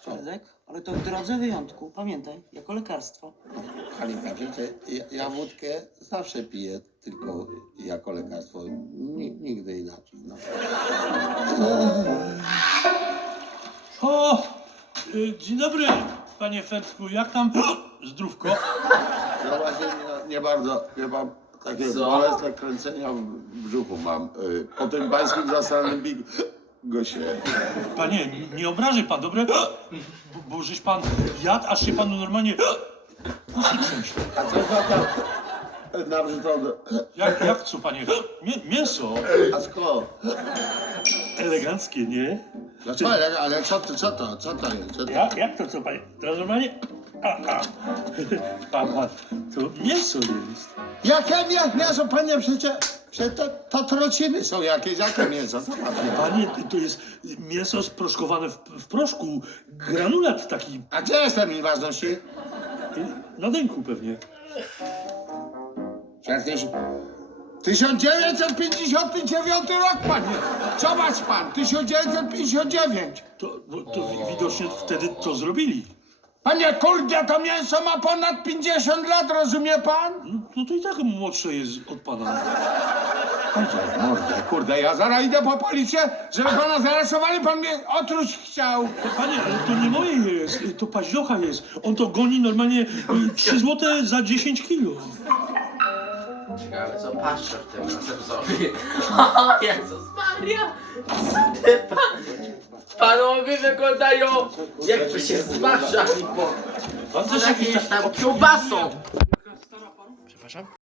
Fredek, ale to w drodze wyjątku. Pamiętaj, jako lekarstwo. Halinka, wiecie, ja wódkę zawsze piję tylko jako lekarstwo. Nigdy inaczej. No. O! Dzień dobry, panie Fertku, jak tam zdrówko? Ja właśnie nie bardzo, chyba takie bolesne kręcenia w brzuchu mam. Po tym pańskim zastanym bigosie. Panie, nie obrażaj pan, dobre? Bo żeś pan jadł, aż się panu normalnie uszy trzęsły. A co za tam nawrzucone? Jak co, panie? Mięso. A skąd? Eleganckie, nie? Dlaczego? Ale co to jest? Co to? Jak to co, panie? To normalnie... Pan, to mięso jest. Jakie mięso, panie? Przecież to trociny są jakieś. Jakie mięso? Co ma być? Panie, to jest mięso sproszkowane w proszku, granulat taki, A gdzie jest ten ważności? na dęku pewnie. Przecież 1959 rok, panie! Zobacz pan, 1959! To widocznie wtedy to zrobili. Panie, kurde, to mięso ma ponad 50 lat, rozumie pan? No to i tak młodsze jest od pana. Mordę, kurde, ja zaraz idę po policję, żeby pana zarysowali, pan mnie otruć chciał. Panie, ale to nie moje jest, to paździocha jest. On to goni normalnie 3 złote za 10 kilo. Ciekawe co paszcza w tym razem zrobi. O Jezus Maria! Co ty panowie wyglądają jakby się zmarzali po Pan też jakiś jakimś tam kiełbasą. Przepraszam?